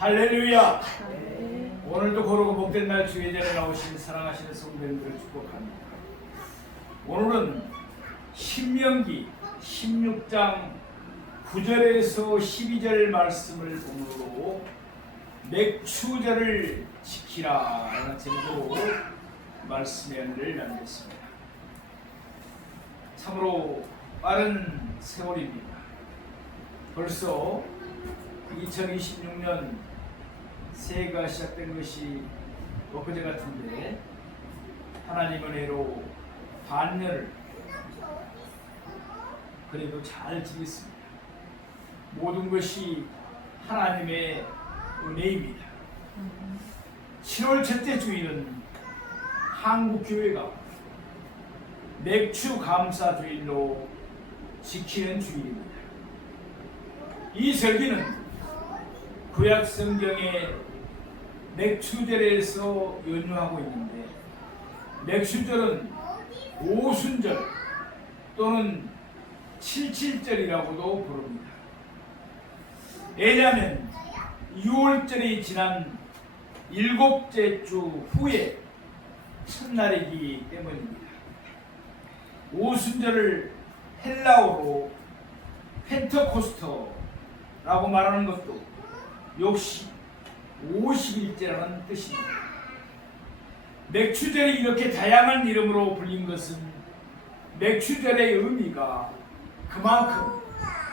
할렐루야. 오늘도 거룩고 복된 날 주의 자리에 나오신 사랑하시는 성도님들을 축복합니다. 오늘은 신명기 16장 9절에서 12절 말씀을 본문으로 맥추절을 지키라 라는 제목으로 말씀의 은혜를 나누겠습니다. 참으로 빠른 세월입니다. 벌써 2026년 새해가 시작된 것이 엊그제 같은데 하나님의 은혜로 반년을 그래도 잘 지냈습니다. 모든 것이 하나님의 은혜입니다. 7월 첫째 주일은 한국교회가 맥주 감사 주일로 지키는 주일입니다. 이 절기는 구약 성경의 맥추절에서 연유하고 있는데, 맥추절은 오순절 또는 칠칠절이라고도 부릅니다. 왜냐하면 6월절이 지난 7째 주 후에 첫날이기 때문입니다. 오순절을 헬라어로 펜테코스터라고 말하는 것도 역시 50일째라는 뜻입니다. 맥추절이 이렇게 다양한 이름으로 불린 것은 맥추절의 의미가 그만큼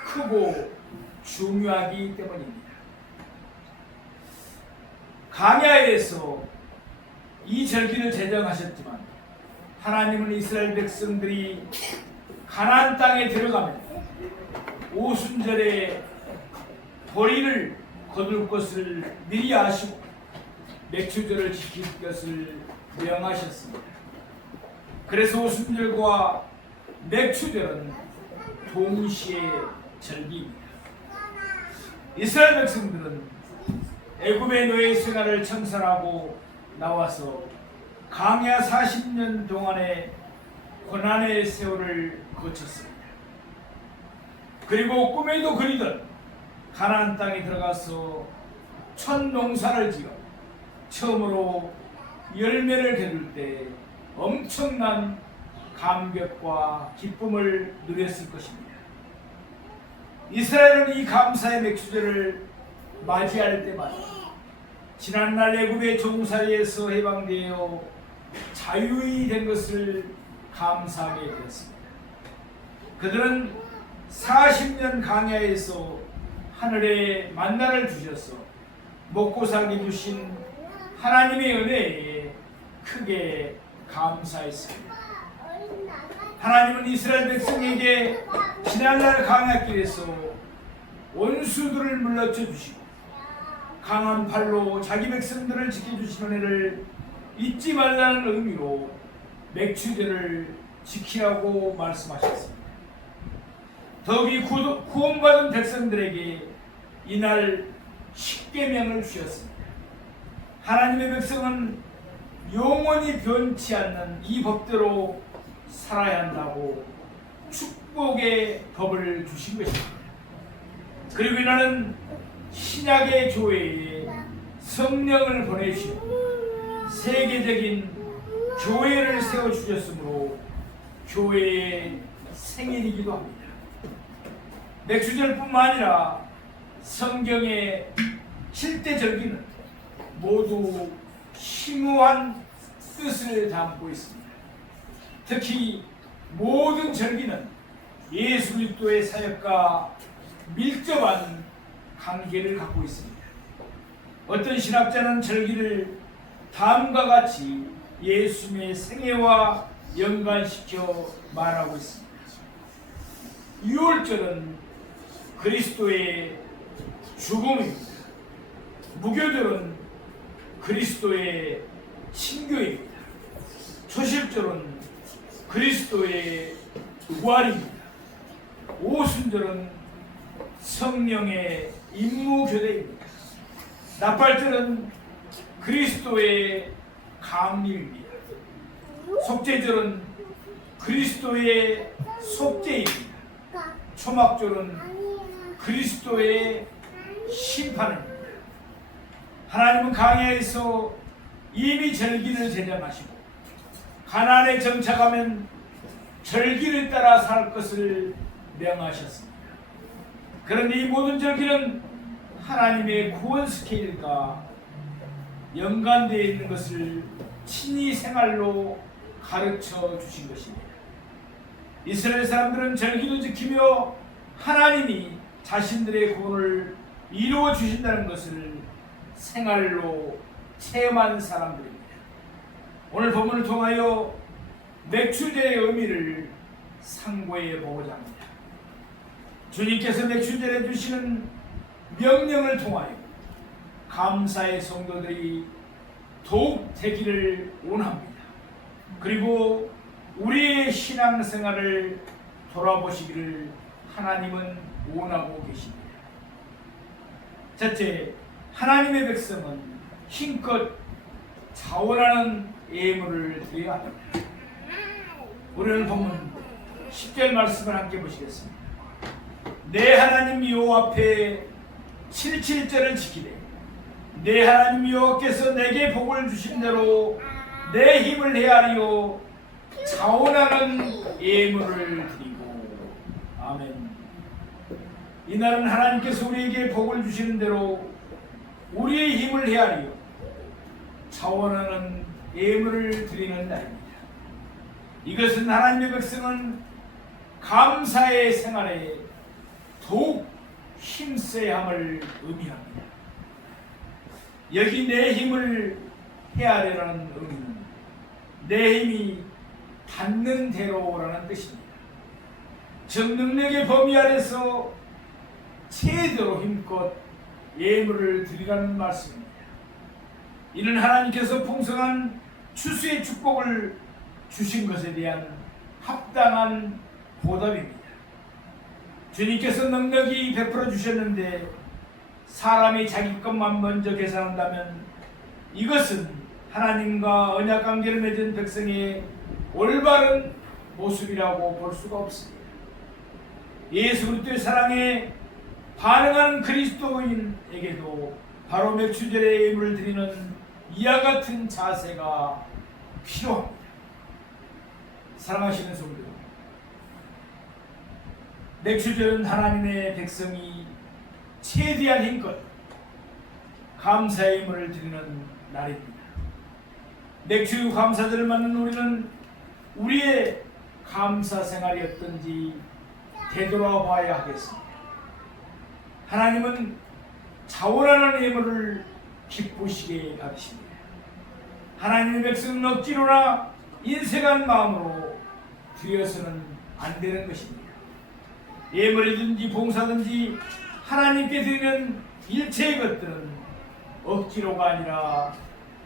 크고 중요하기 때문입니다. 광야에서 이 절기를 제정하셨지만 하나님은 이스라엘 백성들이 가나안 땅에 들어가면 오순절에 벌이를 거둘 것을 미리 아시고 맥추절을 지킬 것을 명하셨습니다. 그래서 오순절과 맥추절은 동시에 절기입니다. 이스라엘 백성들은 애굽의 노예 생활을 청산하고 나와서 광야 40년 동안의 고난의 세월을 거쳤습니다. 그리고 꿈에도 그리던 가나안 땅에 들어가서 첫 농사를 지어 처음으로 열매를 거둘 때 엄청난 감격과 기쁨을 누렸을 것입니다. 이스라엘은 이 감사의 맥추절을 맞이할 때마다 지난날 애굽의 종살이에서 해방되어 자유인이 된 것을 감사하게 되었습니다. 그들은 40년 광야에서 하늘에 만나를 주셔서 먹고 살기 주신 하나님의 은혜에 크게 감사했습니다. 하나님은 이스라엘 백성에게 지난날 광야길에서 원수들을 물러쳐 주시고 강한 팔로 자기 백성들을 지켜주신 은혜를 잊지 말라는 의미로 맥추절을 지키라고 말씀하셨습니다. 더욱이 구원받은 백성들에게 이날 십계명을 주셨습니다. 하나님의 백성은 영원히 변치 않는 이 법대로 살아야 한다고 축복의 법을 주신 것입니다. 그리고 이날은 신약의 교회에 성령을 보내시고 세계적인 교회를 세워주셨으므로 교회의 생일이기도 합니다. 맥추절뿐만 아니라 성경의 7대 절기는 모두 심오한 뜻을 담고 있습니다. 특히 모든 절기는 예수 그리스도의 사역과 밀접한 관계를 갖고 있습니다. 어떤 신학자는 절기를 다음과 같이 예수님의 생애와 연관시켜 말하고 있습니다. 유월절은 그리스도의 죽음입니다. 무교절은 그리스도의 신교입니다. 초실절은 그리스도의 부활입니다. 오순절은 성령의 임무교대입니다. 나팔절은 그리스도의 강림입니다. 속죄절은 그리스도의 속죄입니다. 초막절은 그리스도의 심판입니다. 하나님은 광야에서 이미 절기를 제정하시고 가나안에 정착하면 절기를 따라 살 것을 명하셨습니다. 그런데 이 모든 절기는 하나님의 구원 스케일과 연관되어 있는 것을 친히 생활로 가르쳐 주신 것입니다. 이스라엘 사람들은 절기도 지키며 하나님이 자신들의 구원을 이루어 주신다는 것을 생활로 체험한 사람들입니다. 오늘 본문을 통하여 맥추제의 의미를 상고해 보고자 합니다. 주님께서 맥추제에 주시는 명령을 통하여 감사의 성도들이 더욱 되기를 원합니다. 그리고 우리의 신앙생활을 돌아보시기를 하나님은 원하고 계십니다. 첫째, 하나님의 백성은 힘껏 자원하는 예물을 드려야 합니다. 우리는 본문 10절 말씀을 함께 보시겠습니다. 내 하나님 여호와 앞에 7절을 지키되 내 하나님 여호와께서 내게 복을 주신 대로 내 힘을 헤아리어 자원하는 예물을 드리고. 아멘. 이날은 하나님께서 우리에게 복을 주시는 대로 우리의 힘을 헤아리어 자원하는 예물을 드리는 날입니다. 이것은 하나님의 백성은 감사의 생활에 더욱 힘써야 함을 의미합니다. 여기 내 힘을 헤아리라는 의미는 내 힘이 닿는 대로라는 뜻입니다. 정능력의 범위 안에서 제대로 힘껏 예물을 드리라는 말씀입니다. 이는 하나님께서 풍성한 추수의 축복을 주신 것에 대한 합당한 보답입니다. 주님께서 넉넉히 베풀어 주셨는데 사람이 자기 것만 먼저 계산한다면 이것은 하나님과 언약 관계를 맺은 백성의 올바른 모습이라고 볼 수가 없습니다. 예수 그리스도의 사랑에 반응하는 그리스도인에게도 바로 맥추절의 예물을 드리는 이와 같은 자세가 필요합니다. 사랑하시는 성도, 맥추절은 하나님의 백성이 최대한 힘껏 감사의 예물을 드리는 날입니다. 맥추 감사절을 맞는 우리는 우리의 감사 생활이 어떤지 되돌아봐야 하겠습니다. 하나님은 자원하는 예물을 기쁘시게 받으십니다. 하나님의 백성은 억지로나 인색한 마음으로 드려서는 안 되는 것입니다. 예물이든지 봉사든지 하나님께 드리는 일체의 것들은 억지로가 아니라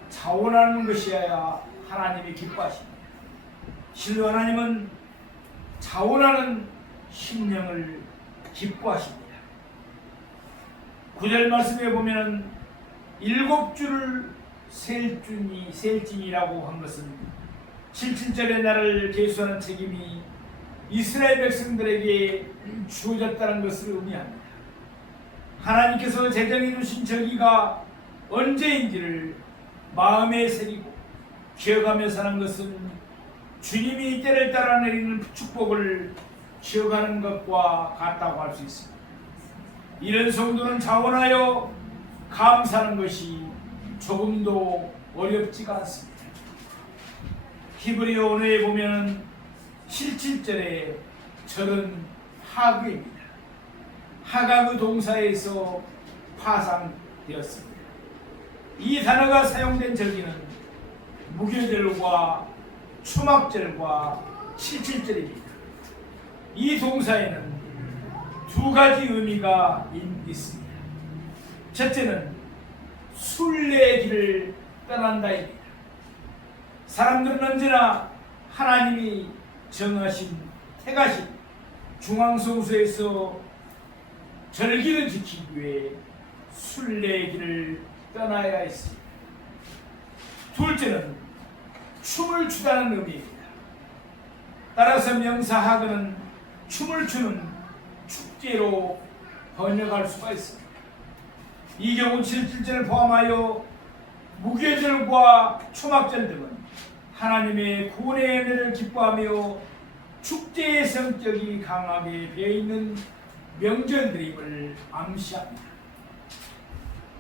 자원하는 것이어야 하나님이 기뻐하십니다. 실로 하나님은 자원하는 심령을 기뻐하십니다. 9절 말씀에 보면 7주를 셀진이라고 한 것은 7절의 날을 계수하는 책임이 이스라엘 백성들에게 주어졌다는 것을 의미합니다. 하나님께서 제정해 주신 절기가 언제인지를 마음에 새기고 기억하며 사는 것은 주님이 때를 따라 내리는 축복을 기억하는 것과 같다고 할 수 있습니다. 이런 성도는 자원하여 감사하는 것이 조금도 어렵지가 않습니다. 히브리어 언어에 보면 7절에 절은 하그입니다. 하가그 동사에서 파상되었습니다. 이 단어가 사용된 절기는 무교절과 추막절과 7절입니다. 이 동사에는 두 가지 의미가 있습니다. 첫째는 순례의 길을 떠난다입니다. 사람들은 언제나 하나님이 정하신 택하신 중앙성소에서 절기를 지키기 위해 순례의 길을 떠나야 했습니다. 둘째는 춤을 추다는 의미입니다. 따라서 명사 하그는 춤을 추는 축제로 번역할 수가 있습니다. 이 경우 7.7절을 포함하여 무교절과 초막절 등은 하나님의 구원의 은혜를 기뻐하며 축제의 성격이 강하게 배어있는 명절들임을 암시합니다.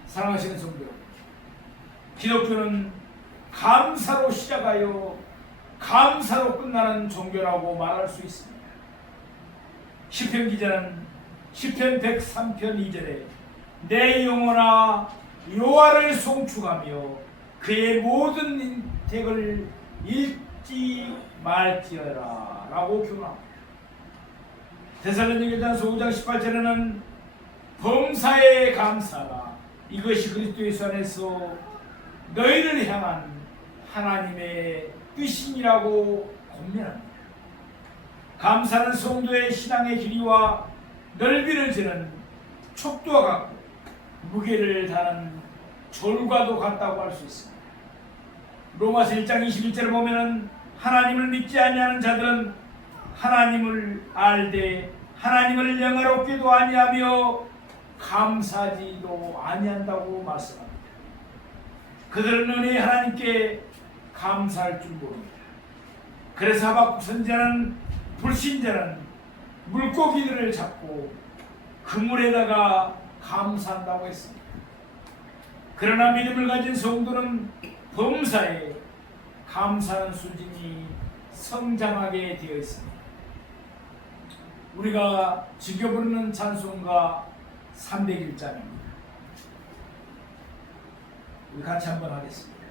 사랑하시는 성도 여러분, 기독교는 감사로 시작하여 감사로 끝나는 종교라고 말할 수 있습니다. 시편 기자는 시편 103편 2절에 내 영혼아 여호와를 송축하며 그의 모든 인택을 잊지 말지어라 라고 교훈합니다. 데살로니가전서 5장 18절에는 범사에 감사라 이것이 그리스도 예수 안에서 너희를 향한 하나님의 뜻이니라고 권면합니다. 감사는 성도의 신앙의 길이와 넓이를 재는 촉도와 같고 무게를 다는 졸과도 같다고 할 수 있습니다. 로마서 1장 21절을 보면은 하나님을 믿지 아니하는 자들은 하나님을 알되 하나님을 영화롭게도 아니하며 감사하지도 아니한다고 말씀합니다. 그들은 은혜의 하나님께 감사할 줄 모릅니다. 그래서 하박국 선지자는 불신자는 물고기들을 잡고 그물에다가 감사한다고 했습니다. 그러나 믿음을 가진 성도는 범사에 감사하는 수준이 성장하게 되어 있습니다. 우리가 즐겨 부르는 찬송가 301장입니다. 우리 같이 한번 하겠습니다.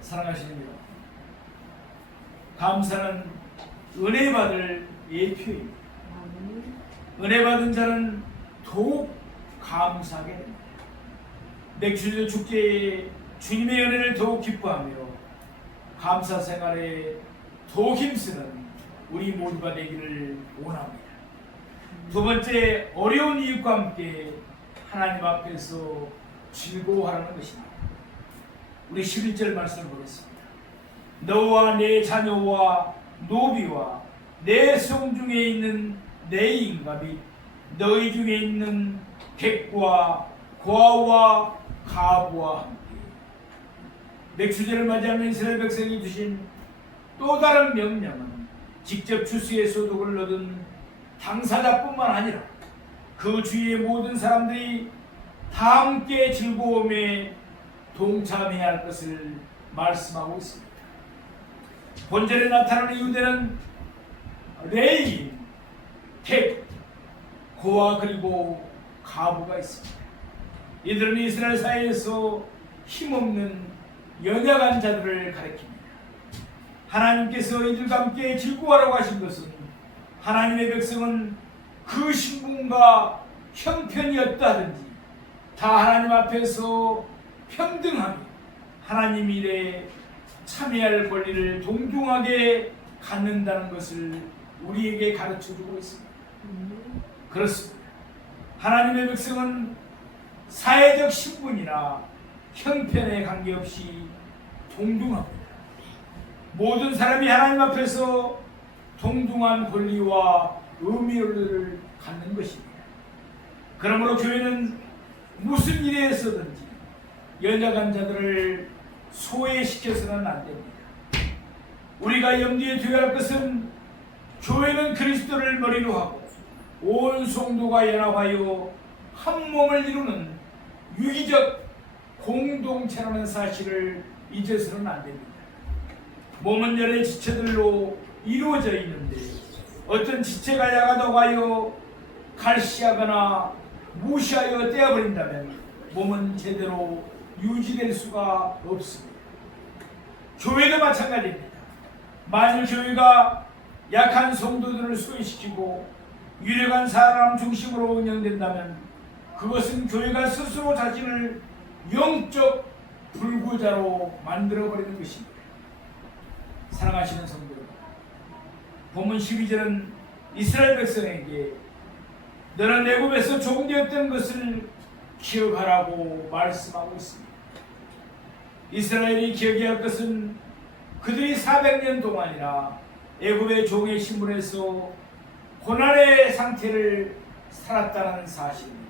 사랑하시는 여러분, 감사는 은혜 받을 예표입니다. 은혜 받은 자는 더욱 감사하게 됩니다. 맥주절 축제에 주님의 은혜를 더욱 기뻐하며 감사 생활에 더욱 힘쓰는 우리 모두가 되기를 원합니다. 두 번째, 어려운 이웃과 함께 하나님 앞에서 즐거워하라는 것입니다. 우리 11절 말씀을 보겠습니다. 너와 내 자녀와 노비와 내 성 중에 있는 내 인가 및 너희 중에 있는 객과 고아와 가부와 함께. 맥주제를 맞이하는 이스라엘 백성이 주신 또 다른 명령은 직접 추수의 소득을 얻은 당사자뿐만 아니라 그 주위의 모든 사람들이 다 함께 즐거움에 동참해야 할 것을 말씀하고 있습니다. 본절에 나타나는 이유들은 레위, 객, 고아 그리고 가부가 있습니다. 이들은 이스라엘 사회에서 힘없는 연약한 자들을 가리킵니다. 하나님께서 이들과 함께 즐거워하라고 하신 것은 하나님의 백성은 그 신분과 형편이었다든지 다 하나님 앞에서 평등하며 하나님 일에 참여할 권리를 동등하게 갖는다는 것을 우리에게 가르쳐주고 있습니다. 그렇습니다. 하나님의 백성은 사회적 신분이나 형편에 관계없이 동등합니다. 모든 사람이 하나님 앞에서 동등한 권리와 의미를 갖는 것입니다. 그러므로 교회는 무슨 일에서든지 연약한 자들을 소외시켜서는 안 됩니다. 우리가 염두에 두어야 할 것은 교회는 그리스도를 머리로 하고 온 성도가 연합하여 한 몸을 이루는 유기적 공동체라는 사실을 잊어서는 안 됩니다. 몸은 여러 지체들로 이루어져 있는데 어떤 지체가 야가다고 하여 갈시하거나 무시하여 떼어버린다면 몸은 제대로 유지될 수가 없습니다. 교회도 마찬가지입니다. 만일 교회가 약한 성도들을 소외시키고 유력한 사람 중심으로 운영된다면 그것은 교회가 스스로 자신을 영적 불구자로 만들어버리는 것입니다. 사랑하시는 성도 여러분, 본문 12절은 이스라엘 백성에게 너는 애굽에서 종되었던 것을 기억하라고 말씀하고 있습니다. 이스라엘이 기억해야 할 것은 그들이 400년 동안이나 애굽의 종의 신분에서 고난의 상태를 살았다는 사실입니다.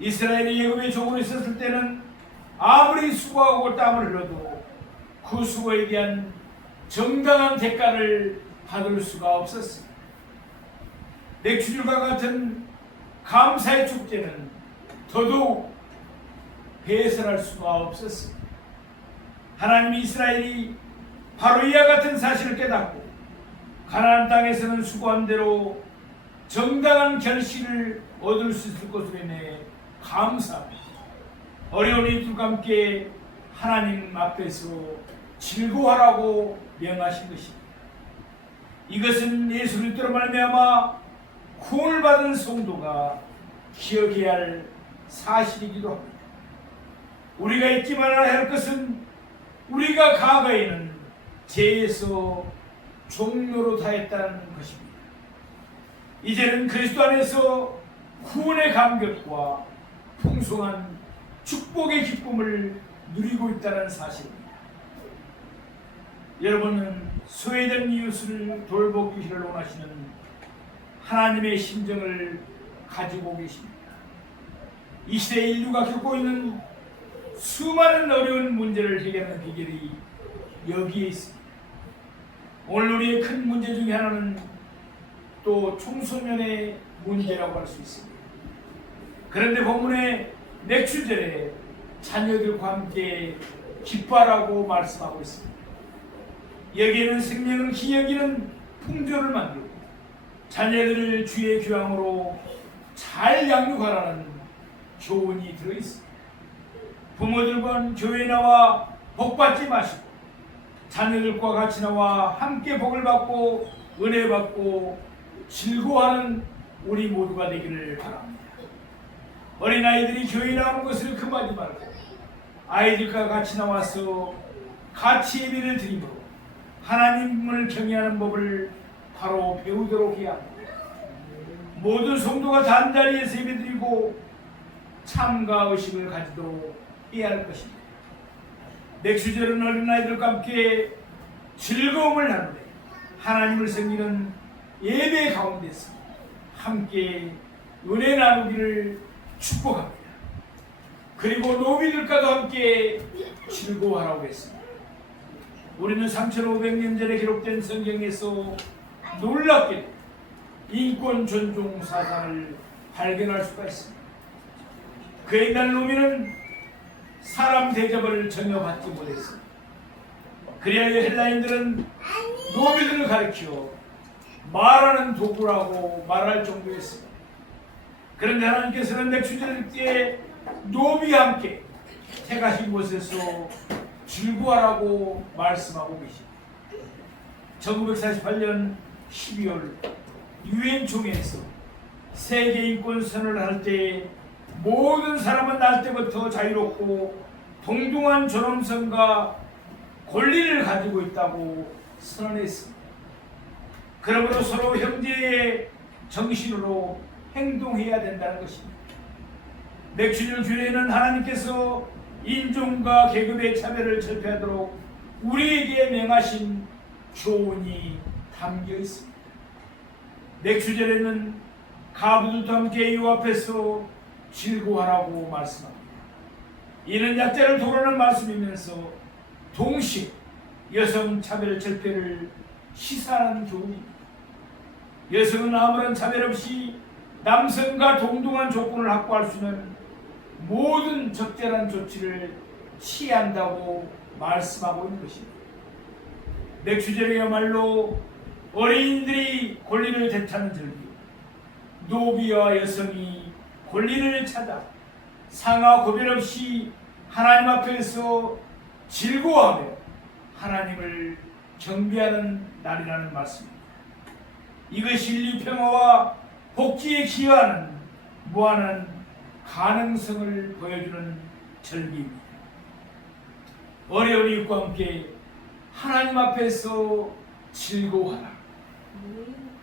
이스라엘이 애굽의 종으로 있었을 때는 아무리 수고하고 땀을 흘려도 그 수고에 대한 정당한 대가를 받을 수가 없었습니다. 맥주jul과 같은 감사의 축제는 더더욱 배설할 수가 없었습니다. 하나님이 이스라엘이 바로 이와 같은 사실을 깨닫고 가나안 땅에서는 수고한 대로 정당한 결실을 얻을 수 있을 것으로 인해 감사합니다. 어려운 이들과 함께 하나님 앞에서 즐거워하라고 명하신 것입니다. 이것은 예수 그리스도로 말미암아 구원을 받은 성도가 기억해야 할 사실이기도 합니다. 우리가 잊지 말아야 할 것은 우리가 과거에는 죄에서 종로로 다했다는 것입니다. 이제는 그리스도 안에서 구원의 감격과 풍성한 축복의 기쁨을 누리고 있다는 사실입니다. 여러분은 소외된 이웃을 돌보기를 원하시는 하나님의 심정을 가지고 계십니다. 이 시대 인류가 겪고 있는 수많은 어려운 문제를 해결하는 비결이 여기에 있습니다. 오늘 우리의 큰 문제 중에 하나는 또 청소년의 문제라고 할 수 있습니다. 그런데 본문의 맥주절에 자녀들과 함께 기뻐하라고 말씀하고 있습니다. 여기에는 생명을 기여기는 풍조를 만들고 자녀들을 주의 교양으로 잘 양육하라는 교훈이 들어있습니다. 부모들과 교회에 나와 복받지 마시고 자녀들과 같이 나와 함께 복을 받고 은혜 받고 즐거워하는 우리 모두가 되기를 바랍니다. 어린아이들이 교회에 나오는 것을 금하지 말고 아이들과 같이 나와서 같이 예배를 드림으로 하나님을 경외하는 법을 바로 배우도록 해야 합니다. 모든 성도가 단자리에서 예배드리고 참과 의식을 가지도록 해야 할 것입니다. 맥주절은 어린아이들과 함께 즐거움을 나누되 하나님을 섬기는 예배 가운데서 함께 은혜 나누기를 축복합니다. 그리고 노비들과도 함께 즐거워하라고 했습니다. 우리는 3500년 전에 기록된 성경에서 놀랍게도 인권 존중 사상을 발견할 수가 있습니다. 그 옛날 노비는 사람 대접을 전혀 받지 못했습니다. 그리하여 헬라인들은 노비들을 가리켜 말하는 도구라고 말할 정도였습니다. 그런데 하나님께서는 맥주절 때 노비와 함께 택하신 곳에서 즐거워하라고 말씀하고 계십니다. 1948년 12월 유엔 총회에서 세계 인권 선언을 할 때 모든 사람은 날 때부터 자유롭고 동등한 존엄성과 권리를 가지고 있다고 선언했습니다. 그러므로 서로 형제의 정신으로 행동해야 된다는 것입니다. 맥주절 규례에는 하나님께서 인종과 계급의 차별을 철폐하도록 우리에게 명하신 교훈이 담겨 있습니다. 맥주절에는 가부들과 함께 이유 앞에서 즐거워하라고 말씀합니다. 이는 약자를 도르는 말씀이면서 동시에 여성 차별 철폐를 시사하는 교훈입니다. 여성은 아무런 차별 없이 남성과 동등한 조건을 확보할 수 있는 모든 적절한 조치를 취한다고 말씀하고 있는 것입니다. 맥주절이야말로 어린이들이 권리를 되찾는 절기, 노비와 여성이 권리를 찾아 상하 고별 없이 하나님 앞에서 즐거워하며 하나님을 경배하는 날이라는 말씀입니다. 이것이 인류 평화와 복지에 기여하는 무한한 가능성을 보여주는 절기입니다. 어려운 이웃과 함께 하나님 앞에서 즐거워하라.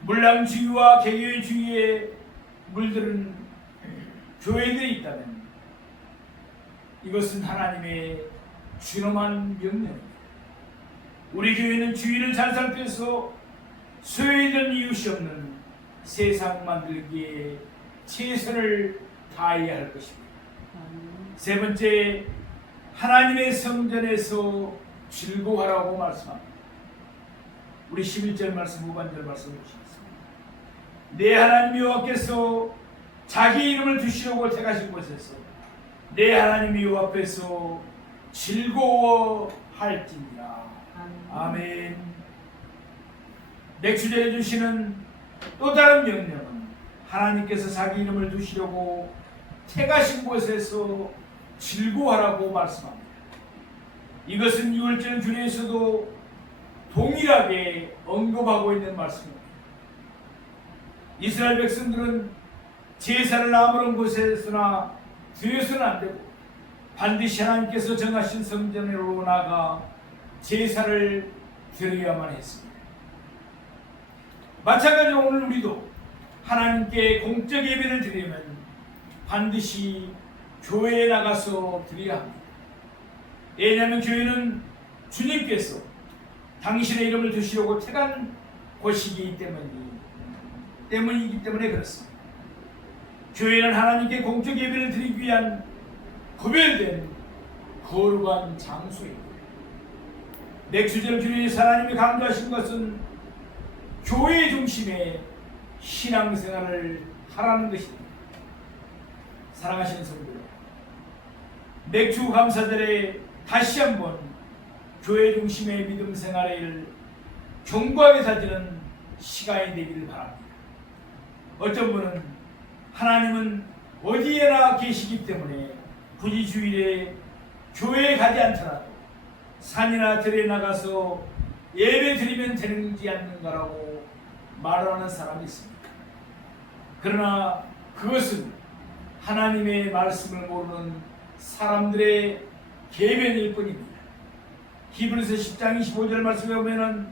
물랑주의와 개교주의에 물들은 교회들이 있다면 이것은 하나님의 준엄한 명령입니다. 우리 교회는 주의를 잘 살펴서 소외된 이웃이 없는 세상 만들기에 최선을 다해야 할 것입니다. 세 번째, 하나님의 성전에서 즐거워하라고 말씀합니다. 우리 11절 말씀, 후반절 말씀 보시겠습니다. 내 하나님 여호와께서 자기 이름을 두시려고 택하신 곳에서 내 하나님 여호와 앞에서 즐거워할지니라. 아멘. 맥주절에 주시는 또 다른 명령은 하나님께서 자기 이름을 두시려고 택하신 곳에서 즐거워하라고 말씀합니다. 이것은 유월절 규례에서도 동일하게 언급하고 있는 말씀입니다. 이스라엘 백성들은 제사를 아무런 곳에서나 드려서는 안 되고 반드시 하나님께서 정하신 성전으로 나가 제사를 드려야만 했습니다. 마찬가지로 오늘 우리도 하나님께 공적 예배를 드리면 반드시 교회에 나가서 드려야 합니다. 왜냐하면 교회는 주님께서 당신의 이름을 두시려고 택한 곳이기 때문이기 때문에 그렇습니다. 교회는 하나님께 공적 예배를 드리기 위한 구별된 거룩한 장소입니다. 맥주절 교회에서 하나님이 강조하신 것은 교회 중심의 신앙생활을 하라는 것입니다. 사랑하시는 성도 여러분, 맥주 감사절에 다시 한번 교회 중심의 믿음 생활을 견고하게 다지는 시간이 되기를 바랍니다. 어떤 분은 하나님은 어디에나 계시기 때문에 굳이 주일에 교회에 가지 않더라도 산이나 들에 나가서 예배 드리면 되는지 않는가라고 말하는 사람이 있습니다. 그러나 그것은 하나님의 말씀을 모르는 사람들의 계변일 뿐입니다. 히브리서 10장 25절 말씀에 보면은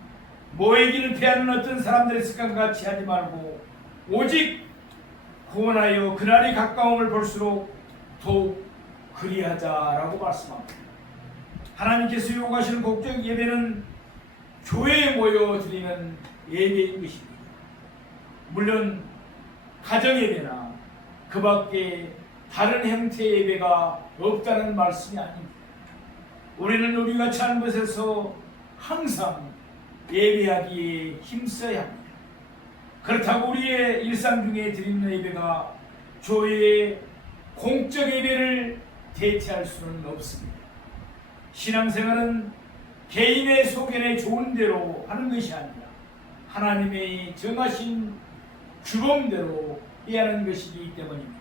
모이기를 피하는 어떤 사람들의 습관과 같이 하지 말고 오직 구원하여 그날이 가까움을 볼수록 더욱 그리하자라고 말씀합니다. 하나님께서 요구하시는 공적 예배는 교회에 모여 드리는 예배인 것입니다. 물론 가정 예배나 그 밖에 다른 형태의 예배가 없다는 말씀이 아닙니다. 우리는 우리가 처한 곳에서 항상 예배하기에 힘써야 합니다. 그렇다고 우리의 일상 중에 드리는 예배가 교회의 공적 예배를 대체할 수는 없습니다. 신앙생활은 개인의 소견에 좋은 대로 하는 것이 아니라 하나님의 정하신 규범대로 해야 하는 것이기 때문입니다.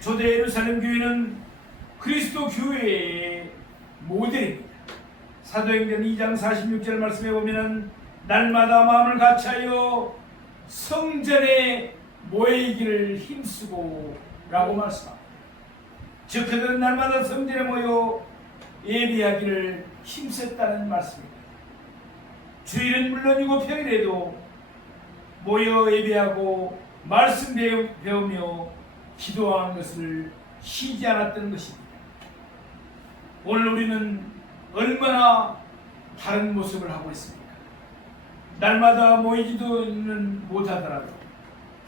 초대 예루살렘 교회는 그리스도 교회의 모델입니다. 사도행전 2장 46절 말씀에 보면 날마다 마음을 같이하여 성전에 모이기를 힘쓰고 라고 말씀합니다. 즉 그들은 날마다 성전에 모여 예배하기를 힘썼다는 말씀입니다. 주일은 물론이고 평일에도 모여 예배하고 말씀 배우며 기도하는 것을 쉬지 않았던 것입니다. 오늘 우리는 얼마나 다른 모습을 하고 있습니까? 날마다 모이지도는 못하더라도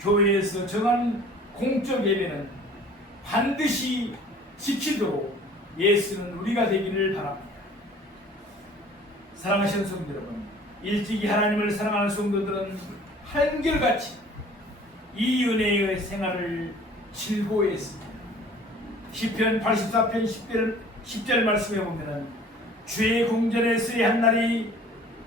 교회에서 정한 공적 예배는 반드시 지키도록 예수는 우리가 되기를 바랍니다. 사랑하시는 성도 여러분, 일찍이 하나님을 사랑하는 성도들은 한결같이 이 은혜의 생활을 즐거워했습니다. 시편 84편 10절 말씀에 보면 주의 궁전에서의 한 날이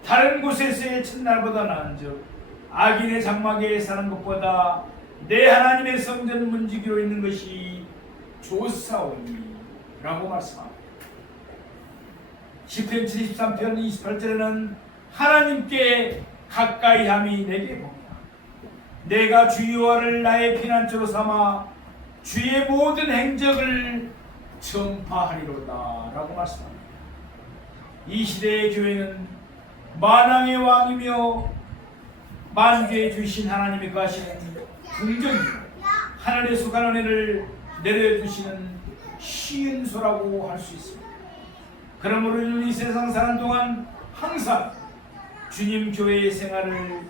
다른 곳에서의 첫날보다 나은즉 악인의 장막에 사는 것보다 내 하나님의 성전 문지기로 있는 것이 좋사오니 라고 말씀합니다. 시편 73편 28절에는 하나님께 가까이함이 내게 복이다. 내가 주 여호와를 나의 피난처로 삼아 주의 모든 행적을 전파하리로다 라고 말씀합니다. 이 시대의 교회는 만왕의 왕이며 만주에 주신 하나님이 거하시는 궁정이요 하늘의 수간한 은혜를 내려주시는 시은소라고 할 수 있습니다. 그러므로 이 세상 사는 동안 항상 주님 교회의 생활을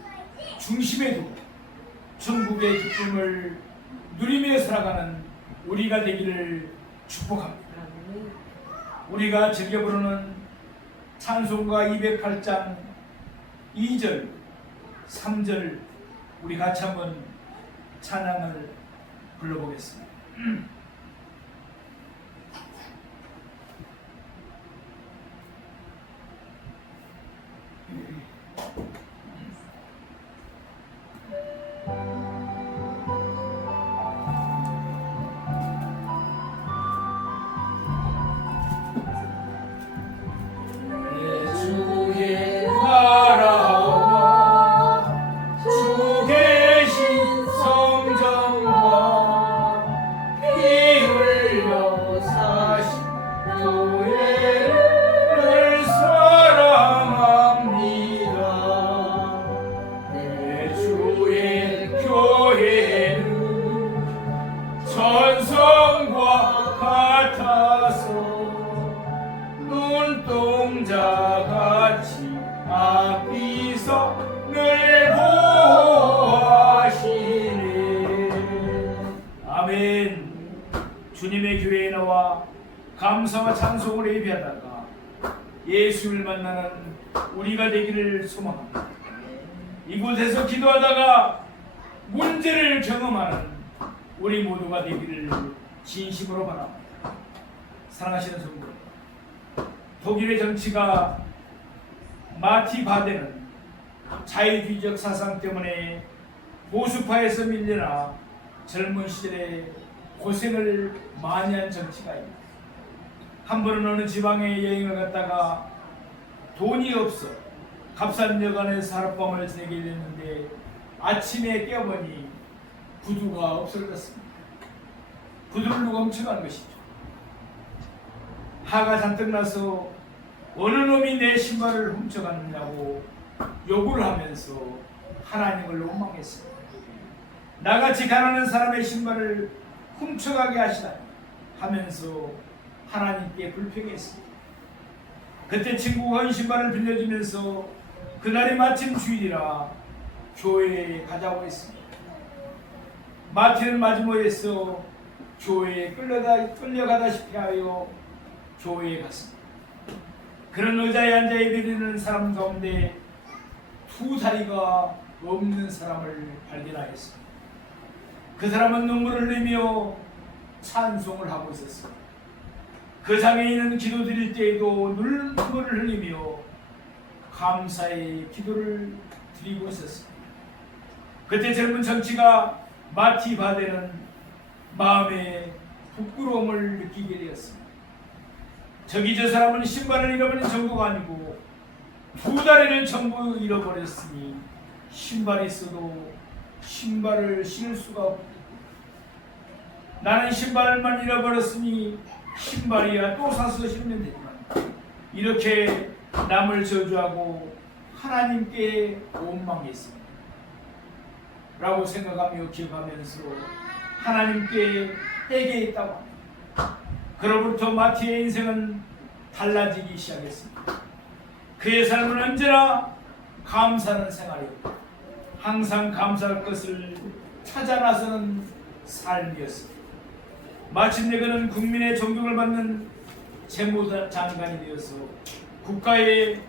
중심에 두고 천국의 기쁨을 누리며 살아가는 우리가 되기를 축복합니다. 우리가 즐겨 부르는 찬송가 208장 2절 3절 우리 같이 한번 찬양을 불러보겠습니다. 눈동자같이 앞이서 늘 보호하시네. 아멘. 주님의 교회에 나와 감사와 찬송을 예배하다가 예수를 만나는 우리가 되기를 소망합니다. 이곳에서 기도하다가 문제를 경험하는 우리 모두가 되기를 진심으로 바랍니다. 사랑하시는 성도, 독일의 정치가 마티 바데는 자유주의적 사상 때문에 보수파에서 밀려나 젊은 시절에 고생을 많이 한 정치가입니다. 한 번은 어느 지방에 여행을 갔다가 돈이 없어 값싼 여관에서 하룻밤을 지내게 됐는데 아침에 깨어보니 구두가 없어졌습니다. 구두를 누가 훔쳐간 것이죠. 화가 잔뜩 나서 어느 놈이 내 신발을 훔쳐갔느냐고 욕을 하면서 하나님을 원망했습니다. 나같이 가난한 사람의 신발을 훔쳐가게 하시다니 하면서 하나님께 불평했습니다. 그때 친구가 한 신발을 빌려주면서 그날이 마침 주일이라 교회에 가자고 했습니다. 마티는 마지못해서 교회에 끌려가다시피 하여 교회에 갔습니다. 그런 의자에 앉아 예배드리는 사람 가운데 두 다리가 없는 사람을 발견하였습니다. 그 사람은 눈물을 흘리며 찬송을 하고 있었습니다. 그 장애인은 기도드릴 때에도 눈물을 흘리며 감사의 기도를 드리고 있었습니다. 그때 젊은 정치가 마티 바데는 마음에 부끄러움을 느끼게 되었습니다. 저기 저 사람은 신발을 잃어버린 정도가 아니고 두 다리를 전부 잃어버렸으니 신발이 있어도 신발을 신을 수가 없고 나는 신발만 잃어버렸으니 신발이야 또 사서 신으면 되지만 이렇게 남을 저주하고 하나님께 원망했습니다. 라고 생각하며 기억하면서 하나님께 회개했다고 합니다. 그로부터 마티의 인생은 달라지기 시작했습니다. 그의 삶은 언제나 감사하는 생활이었고 항상 감사할 것을 찾아 나서는 삶이었습니다. 마침내 그는 국민의 존경을 받는 재무장관이 되어서 국가에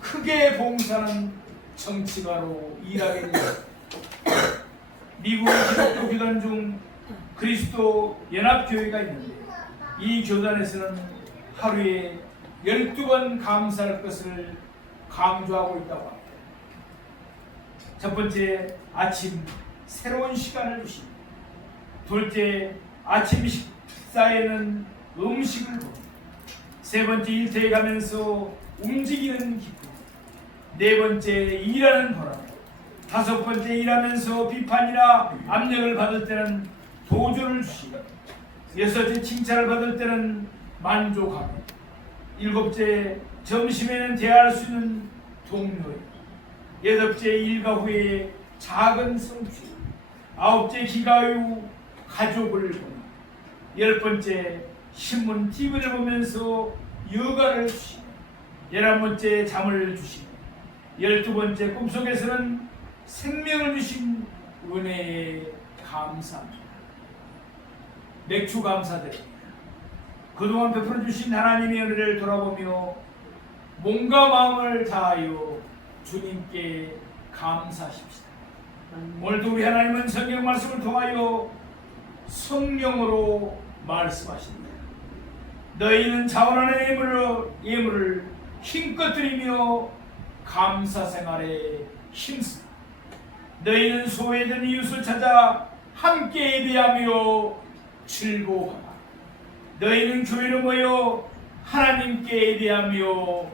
크게 봉사하는 정치가로 일하게 되었습니다. 미국 기독교 교단 중 그리스도 연합교회가 있는데 이 교단에서는 하루에 12번 감사할 것을 강조하고 있다고 합니다. 첫 번째, 아침 새로운 시간을 주십니다. 둘째, 아침 식사에는 음식을 봅니다. 세 번째, 일터에 가면서 움직이는 기쁨. 네 번째, 일하는 보람. 다섯 번째, 일하면서 비판이나 압력을 받을 때는 도전을 주시고, 여섯째, 칭찬을 받을 때는 만족하고, 일곱째, 점심에는 대화할 수 있는 동료예요. 여덟째, 일과 후에 작은 성취. 아홉째, 기가 후 가족을 보내. 열 번째, 신문, TV를 보면서 여가를 주시고, 11번째, 잠을 주시고, 12번째, 꿈속에서는 생명을 주신 은혜에 감사합니다. 맥주 감사드립니다. 그동안 베풀어 주신 하나님의 은혜를 돌아보며 몸과 마음을 다하여 주님께 감사하십시다. 오늘도 우리 하나님은 성경 말씀을 통하여 성령으로 말씀하십니다. 너희는 자원하는 예물을 힘껏 드리며 감사 생활에 힘쓰라. 너희는 소외된 이웃을 찾아 함께 예배하며 즐거워하라. 너희는 교회로 모여 하나님께 예배하며